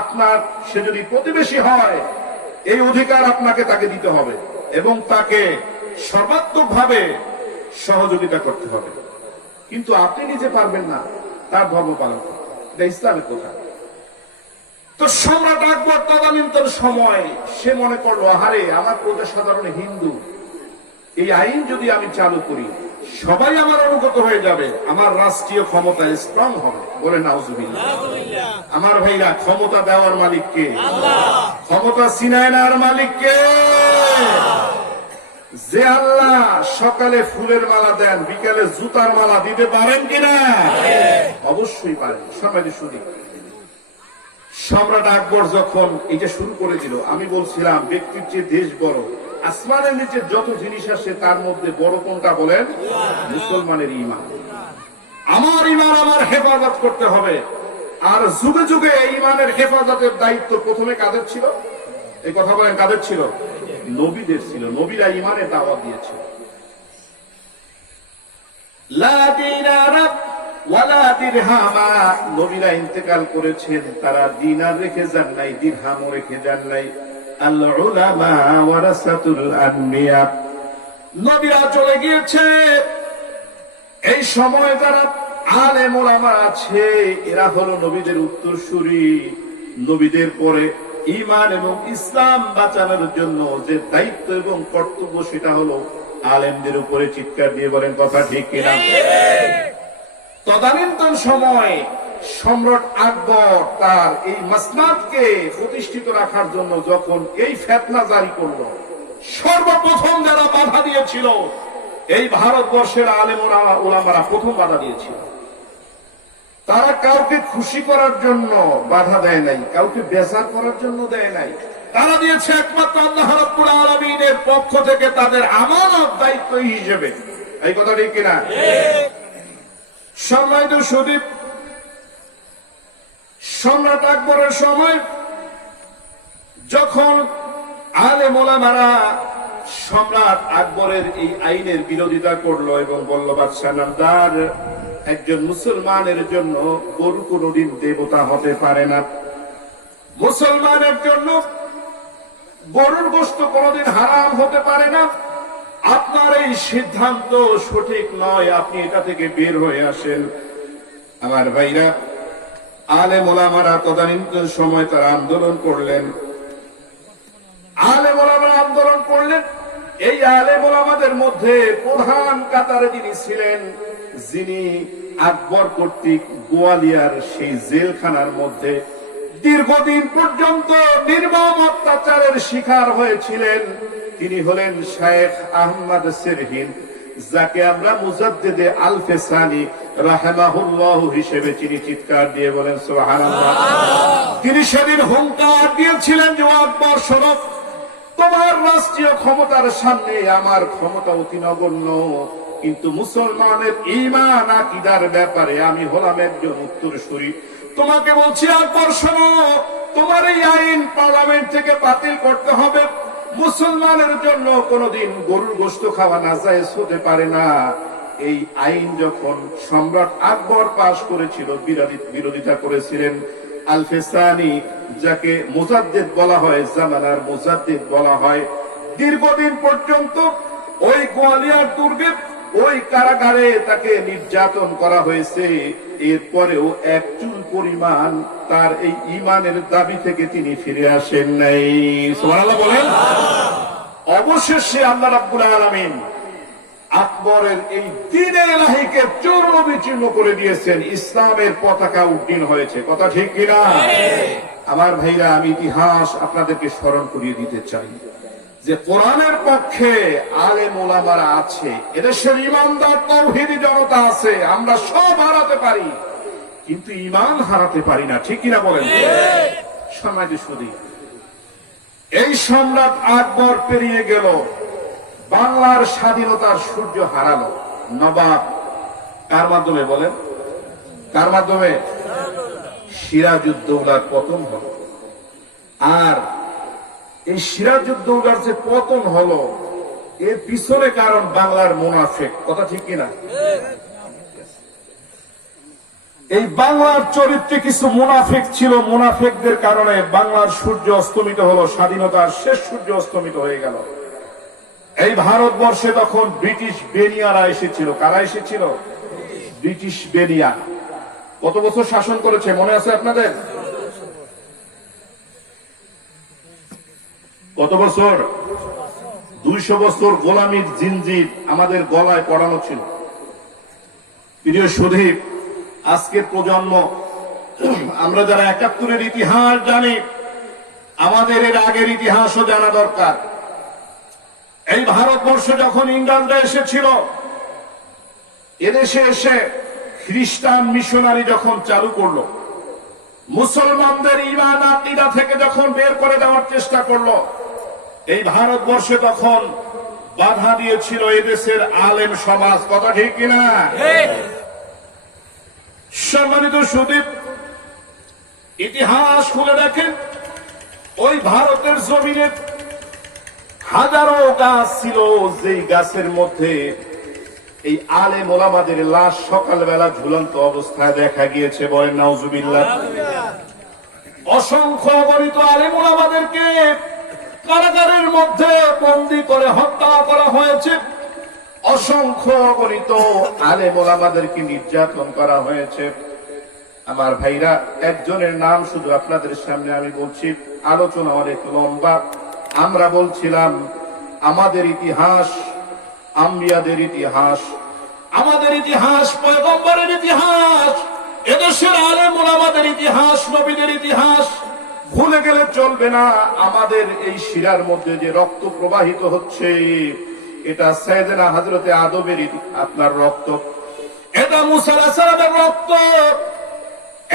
আপনার সে যদি প্রতিবেশী হয়, এই অধিকার আপনাকে তাকে দিতে হবে এবং তাকে সর্বাত্মকভাবে সহযোগিতা করতে হবে। কিন্তু আপনি নিজে পারবেন না তার ধর্ম পালন করতে, এটা ইসলামের কথা। তো সম্রাট আকবর তদানীন্তন সময় সে মনে করলো, আহারে আমার প্রজা সাধারণ হিন্দু, এই আইন যদি আমি চালু করি সবাই আমার অনুগত হয়ে যাবে, আমার রাষ্ট্রীয় ক্ষমতা স্ট্রং হবে। বলে নাউজুবিল্লাহ। আমার ভাইরা, ক্ষমতা দেওয়ার মালিক কে? ক্ষমতা ছিনায় নেওয়ার মালিক কে? যে আল্লাহ সকালে ফুলের মালা দেন, বিকালে জুতার মালা দিতে পারেন কিনা? অবশ্যই পারেন। সম্মানিত সুধী, সম্রাট আকবর যখন এটা শুরু করেছিল, আমি বলছিলাম ব্যক্তির চেয়ে দেশ বড়। আসমানের নিচে যত জিনিস আসে তার মধ্যে বড় কোনটা বলেন? মুসলমানের ঈমান। আমার ঈমান আমার হেফাজত করতে হবে। আর যুগে যুগে এই ঈমানের হেফাজতের দায়িত্ব প্রথমে কাদের ছিল? এই কথা বলেন, কাদের ছিল? নবীদের ছিল। নবীরা ঈমানের দাওয়াত দিয়েছিল। লা দিনারা ওয়ালা দিরহামা, নবীরা ইন্তেকাল করেছেন, তারা দিনার রেখে যান নাই, দিরহামও রেখে যান নাই। আল উলামা ওয়ারাসাতুল আনবিয়া, নবীরা চলে গিয়েছে। এই সময় যারা আলেম ওলামা আছে, এরা হলো নবীদের উত্তরসূরি। নবীদের পরে ঈমান এবং ইসলাম বাঁচানোর জন্য যে দায়িত্ব এবং কর্তব্য, সেটা হলো আলেমদের উপরে। চিৎকার দিয়ে বলেন কথা ঠিক কিনা? তদানীন্তন সময় সম্রাট আকবর তার এই মাসনাদকে প্রতিষ্ঠিত রাখার জন্য যখন এই ফতোয়া জারি করলো, সর্বপ্রথম যারা বাধা দিয়েছিল এই ভারতবর্ষের আলেম ওলামারা প্রথম বাধা দিয়েছিল। তারা কাউকে খুশি করার জন্য বাধা দেয় নাই, কাউকে বেজার করার জন্য দেয় নাই। তারা দিয়েছে একমাত্র আল্লাহ রাব্বুল আলামিনের পক্ষ থেকে তাদের আমানত দায়িত্ব হিসেবে। এই কথা ঠিক কিনা? সম্মানিত সুধী, সম্রাট আকবরের সময় যখন আলেম ওলামারা সম্রাট আকবরের এই আইনের বিরোধিতা করলো এবং বলল, বাদশাহ নামদার, একজন মুসলমানের জন্য গরু কোনদিন দেবতা হতে পারে না। মুসলমানের জন্য গরুর গোশত কোনদিন হারাম হতে পারে না। আপনার এই সিদ্ধান্ত সঠিক নয়, আপনি এটা থেকে বের হয়ে আসেন। আমার ভাইরা, আলেম ওলামারা তদানীন্তন সময় তারা আন্দোলন করলেন। আলেম ওলামারা আন্দোলন করলেন। এই আলেম ওলামাদের মধ্যে প্রধান কাতারে যিনি ছিলেন, যিনি আকবর কর্তৃক গোয়ালিয়ার সেই জেলখানার মধ্যে দীর্ঘদিন পর্যন্ত নির্মম অত্যাচারের শিকার হয়েছিলেন, তিনি হলেন শেখ আহমদ সিরহিন, যাকে আমরা মুজাদ্দিদে আল ফেসানি রাহিমাহুল্লাহ হিসেবে চিনি। চিৎকার দিয়ে বলেন সুবহানাল্লাহ। তিনি সেদিন হুঙ্কার দিয়েছিলেন যে, আকবর শোনো, তোমার রাষ্ট্রীয় ক্ষমতার সামনে আমার ক্ষমতা অতি নগণ্য, কিন্তু মুসলমানের ঈমান আকীদার ব্যাপারে আমি হলাম একজন উত্তরসূরি। তোমাকে বলছি আকবর শোনো, তোমার এই আইন পার্লামেন্ট থেকে বাতিল করতে হবে। মুসলমানের জন্য কোনদিন গরুর গোশত খাওয়া নাজায়েজ হতে পারে না। এই আইন যখন সম্রাট আকবর পাশ করেছিল, বিরোধিতা করেছিলেন আল ফেসানি, যাকে মুজাদ্দিদ বলা হয়, জামানার মুজাদ্দিদ বলা হয়। দীর্ঘদিন পর্যন্ত ওই গোয়ালিয়ার দুর্গে, ওই কারাগারে তাকে নির্যাতন করা হয়েছে। এরপরেও এক চুল পরিমাণ তার এই ঈমানের দাবি থেকে তিনি ফিরে আসেন নাই। সুবহানাল্লাহ বলেন। অবশেষে আল্লাহ রাব্বুল আলামিন আকবরের এই দ্বীনে ইলাহিকে চূর্ণ বিচূর্ণ করে দিয়েছেন। ইসলামের পতাকা উড্ডীন হয়েছে। কথা ঠিক কিনা? আমার ভাইরা, আমি ইতিহাস আপনাদেরকে স্মরণ করিয়ে দিতে চাই যে কোরআনের পক্ষে আলেম ওলামারা আছে, এদেশের ঈমানদার তাওহীদি জনতা আছে। আমরা সব হারাতে পারি, কিন্তু ঈমান হারাতে পারি না। ঠিক কিনা বলেন? সম্মানিত সুধী, এই সম্রাট আকবর পেরিয়ে গেল, বাংলার স্বাধীনতার সূর্য হারালো। নবাব কার মাধ্যমে বলেন? কার মাধ্যমে? সিরাজউদ্দৌলার পতন হল। আর এই সিরাজউদ্দৌলার যে পতন হলো, এর পিছনে কারণ বাংলার মুনাফিক। কথা ঠিক কিনা? এই বাংলার চরিত্রে কিছু মুনাফিক ছিল। মুনাফিকদের কারণে বাংলার সূর্য অস্তমিত হলো, স্বাধীনতার শেষ সূর্য অস্তমিত হয়ে গেল। এই ভারতবর্ষে তখন ব্রিটিশ বেনিয়ারা এসেছিল। কারা এসেছিল? ব্রিটিশ বেনিয়া। কত বছর শাসন করেছে মনে আছে আপনাদের? কত বছর? 200 বছর গোলামীর জিনজির আমাদের গলায় পড়ানো ছিল। প্রিয় সুধী, আজকের প্রজন্ম, আমরা যারা 71-এর ইতিহাস জানি, আমাদের এর আগের ইতিহাসও জানা দরকার। এই ভারতবর্ষে যখন ইংরেজরা এসেছিল, এদেশে এসে খ্রিস্টান মিশনারি যখন চালু করলো, মুসলমানদের ঈমান আকীদা থেকে যখন বের করে দেওয়ার চেষ্টা করলো, এই ভারতবর্ষে তখন বাধা দিয়েছিল এদেশের আলেম সমাজ। কথা ঠিক কিনা? সম্মানিত সুদীপ, ইতিহাস খুলে দেখেন, ওই ভারতের জমিনে হাজারো গাছ ছিল, যেই গাছের মধ্যে এই আলেম ওলামাদের লাশ সকালবেলা ঝুলন্ত অবস্থায় দেখা গিয়েছে। বলেন নাউজুবিল্লাহ। অসংখ্য অগণিত আলেম ওলামাদেরকে কারাগারের মধ্যে বন্দী করে হত্যা করা হয়েছে। অসংখ্য অগণিত আলেম ওলামাদেরকে নির্যাতন করা হয়েছে। আমার ভাইরা, একজনের নাম শুধু আপনাদের সামনে আমি বলছি, আলোচনা অনেক লম্বা। আমরা বলছিলাম আমাদের ইতিহাস, আম্বিয়াদের ইতিহাস, আমাদের ইতিহাস, পয়গম্বরের ইতিহাস, এদেশের আলেম ওলামাদের ইতিহাস, নবীদের ইতিহাস ভুলে গেলে চলবে না। আমাদের এই শিরার মধ্যে যে রক্ত প্রবাহিত হচ্ছে, এটা সাইয়েদনা হযরতে আদমের আপনার রক্ত, এটা মুসা আলাইহিস সালামের রক্ত,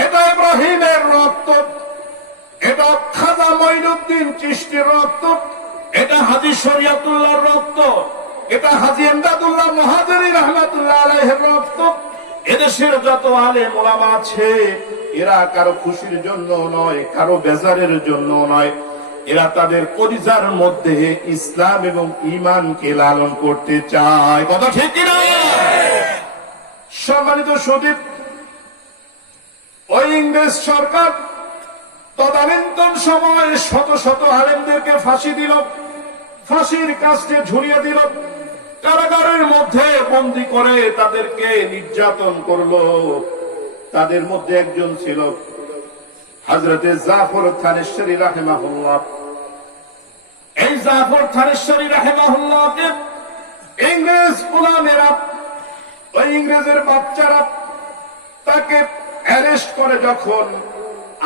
এটা ইব্রাহিমের রক্ত, এটা খাজা মঈনুদ্দিন চিশতির রক্ত, এটা হাজী শরিয়তুল্লাহর রক্ত, এটা হাজী এমদাদুল্লাহ মুহাজিরি রাহমাতুল্লাহ আলাইহির রক্ত। এদেশের যত আলেম ওলামা আছে, এরা কারো খুশির জন্য নয়, কারো বেজারের জন্য নয়, এরা তাদের কলিজার মধ্যে ইসলাম এবং ঈমানকে লালন করতে চায়। কথা ঠিক কিনা? সম্মানিত সুদীপ, ওই ইংরেজ সরকার তদানীন্তন সময় শত শত আলেমদেরকে ফাঁসি দিল, ফাঁসির কাস্টে ঝুলিয়ে দিল, কারাগারের মধ্যে বন্দী করে তাদেরকে নির্যাতন করলো। তাদের মধ্যে একজন ছিল হযরতে জাফর থানেশ্বরী রাহিমাহুল্লাহ। এই জাফর থানেশ্বরী রাহিমাহুল্লাহকে ইংরেজ গোলামেরা, ওই ইংরেজের বাচ্চারা তাকে অ্যারেস্ট করে যখন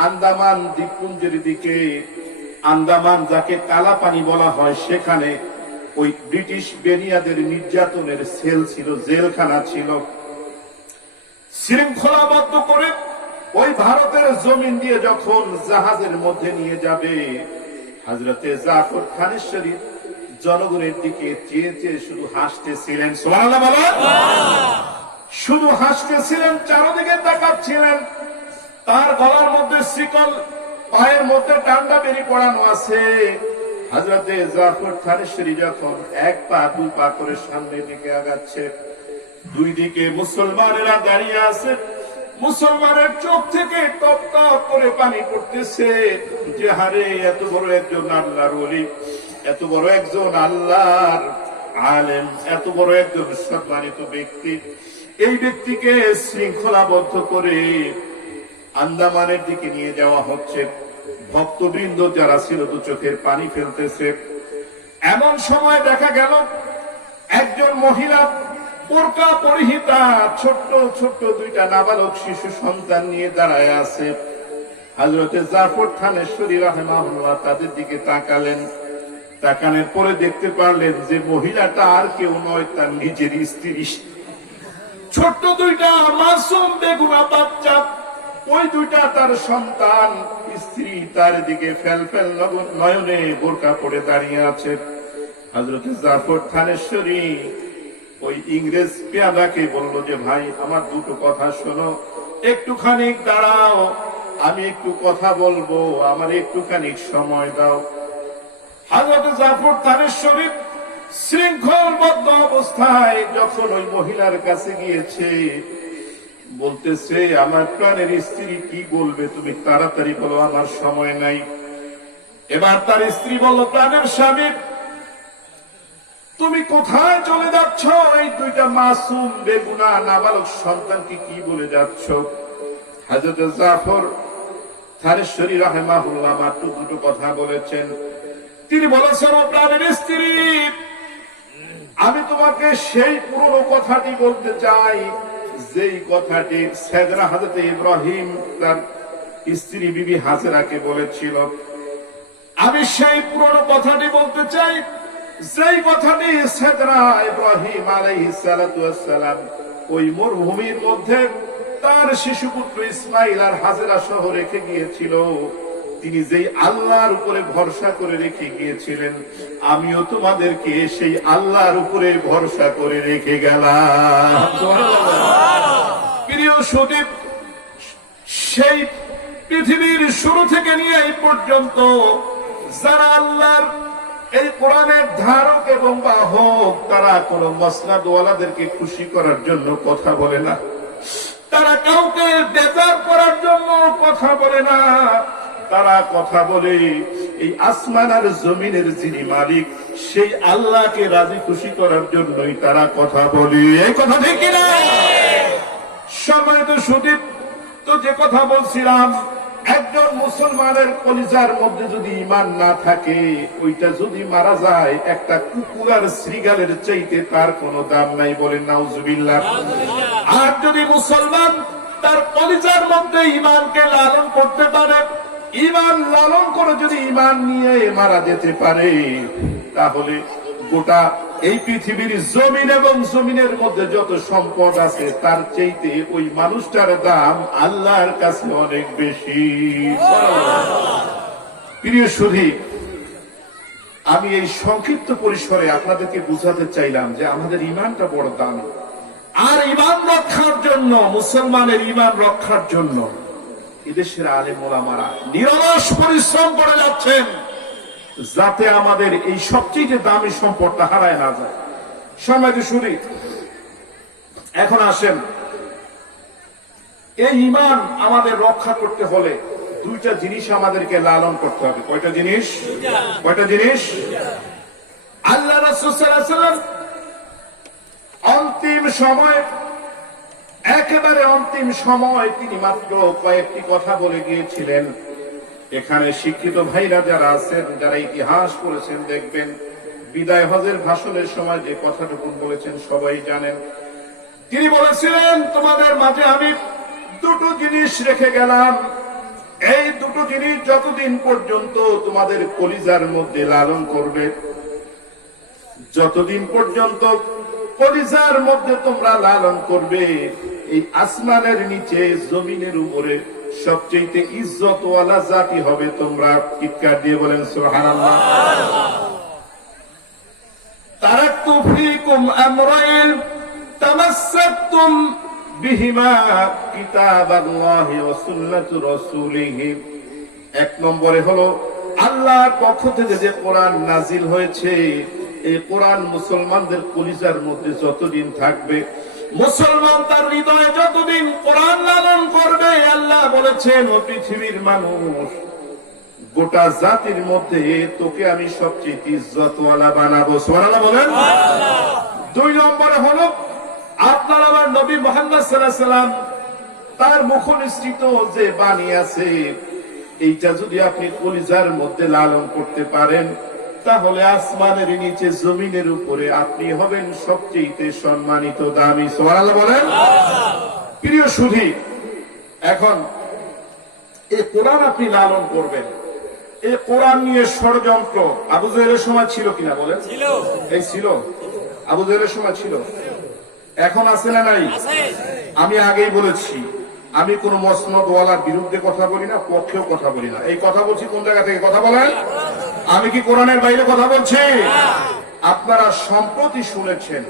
আন্দামান দ্বীপপুঞ্জের দিকে, আন্দামান যাকে কালাপানি বলা হয়, সেখানে ওই ব্রিটিশ বেনিয়াদের নির্যাতনের সেল ছিল, জেলখানা ছিল। শৃঙ্খলাবদ্ধ করে ওই ভারতের জমিন দিয়ে যখন জাহাজের মধ্যে নিয়ে যাবে, হযরতে জাফর থানেশ্বরী জনগণের দিকে চেয়ে চেয়ে শুধু হাসতেছিলেন। সুবহানাল্লাহ বলেন। শুধু হাসতেছিলেন, চারদিকে তাকাচ্ছিলেন। তার গলার মধ্যে শিকল, পায়ের মধ্যে টান্ডা বেরি পড়ানো আছে। হযরতে জাফর থানেশ্বরী যখন এক পা দুই পা করে সামনের দিকে আগাচ্ছে, দুই দিকে মুসলমানেরা দাঁড়িয়ে আছে। মুসলমানের চোখ থেকে টপ টপ করে পানি পড়তেছে যে হারে এত বড় একজন আল্লাহর ওলি, এত বড় একজন আল্লাহর আলেম, এত বড় একজন সম্মানিত ব্যক্তি, এই ব্যক্তিকে শৃঙ্খলাবদ্ধ করে আন্দামানের দিকে নিয়ে যাওয়া হচ্ছে। ভক্তবৃন্দ যারা ছিল দু চোখের পানি ফেলতেছে। এমন সময় দেখা গেল একজন মহিলা বোরকা পরিহিতা, ছোট্ট ছোট্ট দুইটা নাবালক শিশু সন্তান নিয়ে দাঁড়ায় আছে। হযরতে জাফর থানেশ্বরী রাহিমাহুল্লাহ তাদের দিকে তাকালেন। তাকানোর পরে দেখতে পারলেন যে মহিলাটা আর কেউ নয়, তার নিজের স্ত্রী। ছোট্ট দুইটা মাসুম বেগুনা বাচ্চা, ওই দুইটা তার সন্তান। স্ত্রী তার দিকে ফেল ফেল নয়নে বোরকা পরে দাঁড়িয়ে আছে। হযরতে জাফর থানেশ্বরী ওই ইংরেজ পেয়াদাকে বলল যে, ভাই আমার দুটো কথা শোনো, একটুখানি দাঁড়াও, আমি একটু কথা বলবো, আমার একটুখানি সময় দাও। হযরতে জাফর থানেশ্বরী শৃঙ্খলবদ্ধ অবস্থায় যখন ওই মহিলার কাছে গিয়েছে, বলতেছে, আমার প্রাণের স্ত্রী কি বলবে, তুমি তাড়াতাড়ি বলো, আমার সময় নাই। এবার তার স্ত্রী বলল, প্রাণের স্বামী, তুমি কোথায় চলে যাচ্ছ? এই দুইটা মাসুম বেগুনা নাবালক সন্তানকে কি বলে যাচ্ছ? হযরত জাফর থানেশ্বরী রাহিমাহুল্লাহ মাত্র দুটো কথা বলেছেন। তিনি বলেছেন, ও প্রাণের স্ত্রী, আমি তোমাকে সেই পুরনো কথাটি বলতে চাই, যেই কথাটি সাইয়েদনা হযরত ইব্রাহিম তার স্ত্রী বিবি হাজেরাকে বলেছিল। আমি সেই পুরনো কথাটি বলতে চাই, যেই কথাটি সাইয়েদনা ইব্রাহিম আলাইহিস সালাতু ওয়াস সালাম ওই মরুভূমির মধ্যে তার শিশুপুত্র ইসমাইল আর হাজেরা সহ রেখে গিয়েছিল, তিনি যেই আল্লাহর উপরে ভরসা করে রেখে গিয়েছিলেন, আমিও তোমাদেরকে সেই আল্লাহর উপরে ভরসা করে রেখে গেলাম। প্রিয় সুদীপ, সেই পৃথিবীর শুরু থেকে নিয়ে এই পর্যন্ত যারা আল্লাহর এই কোরআনের ধারক এবং বাহক, তারা কোন মসনাদওয়ালাদেরকে খুশি করার জন্য কথা বলে না, তারা কাউকে বেজার করার জন্য কথা বলে না, তারা কথা বলে এই আসমান আর জমিনের যিনি মালিক সেই আল্লাহকে রাজি খুশি করার জন্যই তারা কথা বলে। এই কথা ঠিক কিনা? সম্মানিত সুদীপ, তো যে কথা বলছিলাম, একজন মুসলমানের কলিজার মধ্যে যদি ঈমান না থাকে, ওইটা যদি মারা যায়, একটা কুকুর আর শ্রীগালের চাইতে তার কোনো দাম নাই, বলেন নাউজুবিল্লাহ। আর যদি মুসলমান তার কলিজার মধ্যে ঈমানকে লালন করতে পারে, ঈমান লালন করে যদি ঈমান নিয়ে মারা যেতে পারে, তাহলে গোটা এই পৃথিবীর জমিন এবং জমিনের মধ্যে যত সম্পদ আছে তার চাইতে ওই মানুষটার দাম আল্লাহর কাছে অনেক বেশি। প্রিয় সুধী, আমি এই সংক্ষিপ্ত পরিসরে আপনাদেরকে বুঝাতে চাইলাম যে আমাদের ঈমানটা বড় দামি। আর ঈমান রক্ষার জন্য, মুসলমানের ঈমান রক্ষার জন্য এদেশের আলেম ওলামারা নিরলস পরিশ্রম করে যাচ্ছেন, যাতে আমাদের এই সবচেয়ে দামি সম্পদটা হারায় না যায়। সম্মানিত সুধী, এখন আসেন, এই ঈমান আমাদের রক্ষা করতে হলে দুইটা জিনিস আমাদেরকে লালন করতে হবে। কয়টা জিনিস? কয়টা জিনিস? আল্লাহ রাসূল সাল্লাল্লাহু আলাইহি ওয়াসাল্লাম অন্তিম সময়, একেবারে অন্তিম সময় তিনি মাত্র কয়েকটি কথা বলে গিয়েছিলেন। এখানে শিক্ষিত ভাইরা যারা আছেন, যারা ইতিহাস পড়েছেন, দেখবেন বিদায় হজের ভাষণের সময় যে কথাটুকু বলেছেন সবাই জানেন। তিনি বলেছিলেন, তোমাদের মাঝে আমি দুটো জিনিস রেখে গেলাম, এই দুটো জিনিস যতদিন পর্যন্ত তোমাদের কলিজার মধ্যে লালন করবে, যতদিন পর্যন্ত কলিজার মধ্যে তোমরা লালন করবে, এই আসমানের নিচে জমিনের উপরে সবচেয়ে ইজ্জতওয়ালা জাতি হবে তোমরা। চিৎকার দিয়ে বলেন সুবহানাল্লাহ। তারাকতু ফীকুম আমরাইন তামাসসাকতুম বিহিমা কিতাবাল্লাহি ওয়া সুন্নাতু রাসূলিহি। এক নম্বরে হলো আল্লাহর পক্ষ থেকে যে কোরআন নাজিল হয়েছে, এই কোরআন মুসলমানদের কলিজার মধ্যে যতদিন থাকবে, মুসলমান তার হৃদয়ে যতদিন কোরআন লালন করবে, আল্লাহ বলেছেন, ও পৃথিবীর মানুষ, গোটা জাতির মধ্যে তোকে আমি সবচেয়ে ইজ্জতওয়ালা বানাবো। সুবহানাল্লাহ বলেন। দুই নম্বরে হলো আপনার আমার নবী মুহাম্মদ সাল্লাল্লাহু আলাইহি ওয়াসাল্লাম তার মুখনিসৃত যে বাণী আছে, এইটা যদি আপনি কলিজার মধ্যে লালন করতে পারেন, তাহলে আসমানের নিচে জমিনের উপরে আপনি হবেন সবচেয়ে সম্মানিত, দামি। সুবহানাল্লাহ বলেন। প্রিয় সুধী, এখন এই কোরআন আপনি লালন করবেন, এই কোরআন নিয়ে ষড়যন্ত্র আবু জেহেলের সময় ছিল কিনা বলেন? এই ছিল, আবু জেহেলের সময় ছিল, এখন আছে না নাই? আমি আগেই বলেছি, আমি কোন মসনদওয়ালার বিরুদ্ধে কথা বলি না, পক্ষেও কথা বলি না। এই কথা বলছি কোন জায়গা থেকে কথা বলেন? আমি কি কোরআনের বাইরে কথা বলছি? আপনারা সম্প্রতি শুনেছেন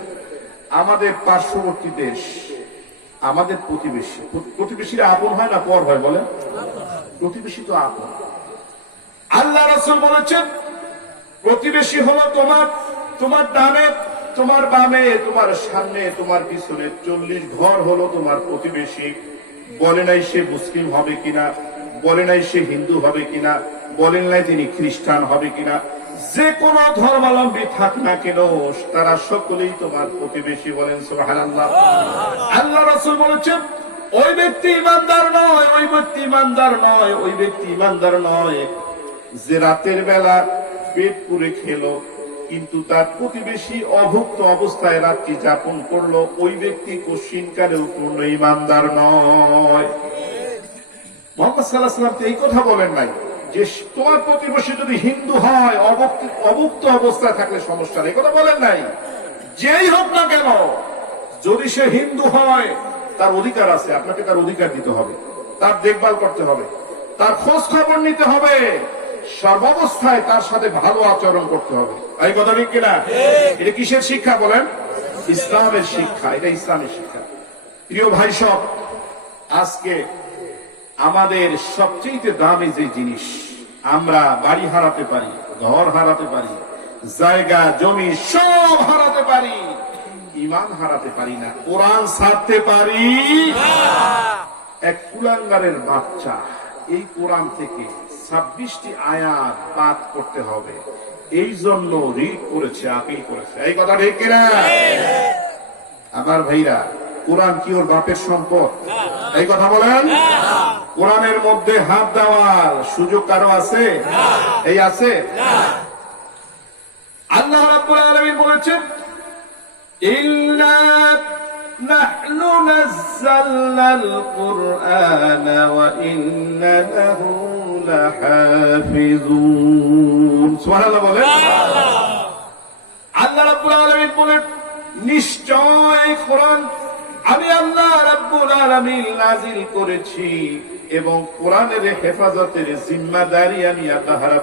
আমাদের পার্শ্ববর্তী দেশ, আমাদের প্রতিবেশী, প্রতিবেশীরা আপন হয় না পর হয় বলেন? প্রতিবেশী তো আপন। আল্লাহ রাসূল বলেছেন, প্রতিবেশী হলো তোমার ডানে, তোমার বামে, তোমার সামনে, তোমার পিছনে 40 ঘর হলো তোমার প্রতিবেশী। বলে নাই সে মুসলিম হবে কিনা, বলে নাই সে হিন্দু হবে কিনা, বলেন নাই তিনি খ্রিস্টান হবে কিনা, যে কোন ধর্মাবলম্বী থাক না কেন, তারা সকলেই তোমার প্রতিবেশী। বলেন সুবহানাল্লাহ। আল্লাহ রাসূল বলেছেন, ওই ব্যক্তি ইমানদার নয়, ওই ব্যক্তি ইমানদার নয়, ওই ব্যক্তি ইমানদার নয় যে রাতের বেলা পেট পুরে খেলো কিন্তু তার প্রতিবেশী অভুক্ত অবস্থায় রাত্রি যাপন করলো, ওই ব্যক্তি কশিনকালেও পূর্ণ ইমানদার নয়। মুহাম্মদ সাল্লাল্লাহু আলাইহি ওয়াসাল্লাম এই কথা বলেন নাই, যে তোমার প্রতিবেশী যদি হিন্দু হয় অভুক্ত অবস্থায় থাকলে সমস্যা নেই, কথা বলেন নাই। যেই হোক না কেন, যদি সে হিন্দু হয় তার অধিকার আছে, আপনাকে তার অধিকার দিতে হবে, তার দেখভাল করতে হবে, তার খোঁজ খবর নিতে হবে, সর্বাবস্থায় তার সাথে ভালো আচরণ করতে হবে। এই কথা ঠিক কিনা? এটা কিসের শিক্ষা বলেন? ইসলামের শিক্ষা। এটা ইসলামের শিক্ষা। প্রিয় ভাই সব, আজকে আমাদের সবচেয়ে দামি যে জিনিস, আমরা বাড়ি হারাতে পারি, ঘর হারাতে পারি, জায়গা জমি সব হারাতে পারি, ঈমান হারাতে পারি না, কোরআন ছাড়তে পারি। এক কুলাঙ্গারের বাচ্চা এই কোরআন থেকে 26টি আয়াত বাদ করতে হবে, এই জন্য রিট করেছে, আপিল করেছে। এই কথা ঠিক কিনা? আমার ভাইরা, কোরআন কি ওর বাপের সম্পদ? এই কথা বলেন। কোরআনের মধ্যে হাত দেওয়ার সুযোগ কারো আছে? এই আছে? আল্লাহ রাব্বুল আলামিন বলেছেন, ইন্না নাহনু নাযালনাল কুরআনা ওয়া ইন্না লাহু লাহাফিজুন। সুবহানাল্লাহ বলেন। আল্লাহ রাব্বুল আলামিন বলেন, নিশ্চয় কোরআন আমি আল্লাহ রাব্বুল আলামিন নাযিল করেছি এবং কোরআনের হেফাজতের জিম্মাদারি আমি আল্লাহ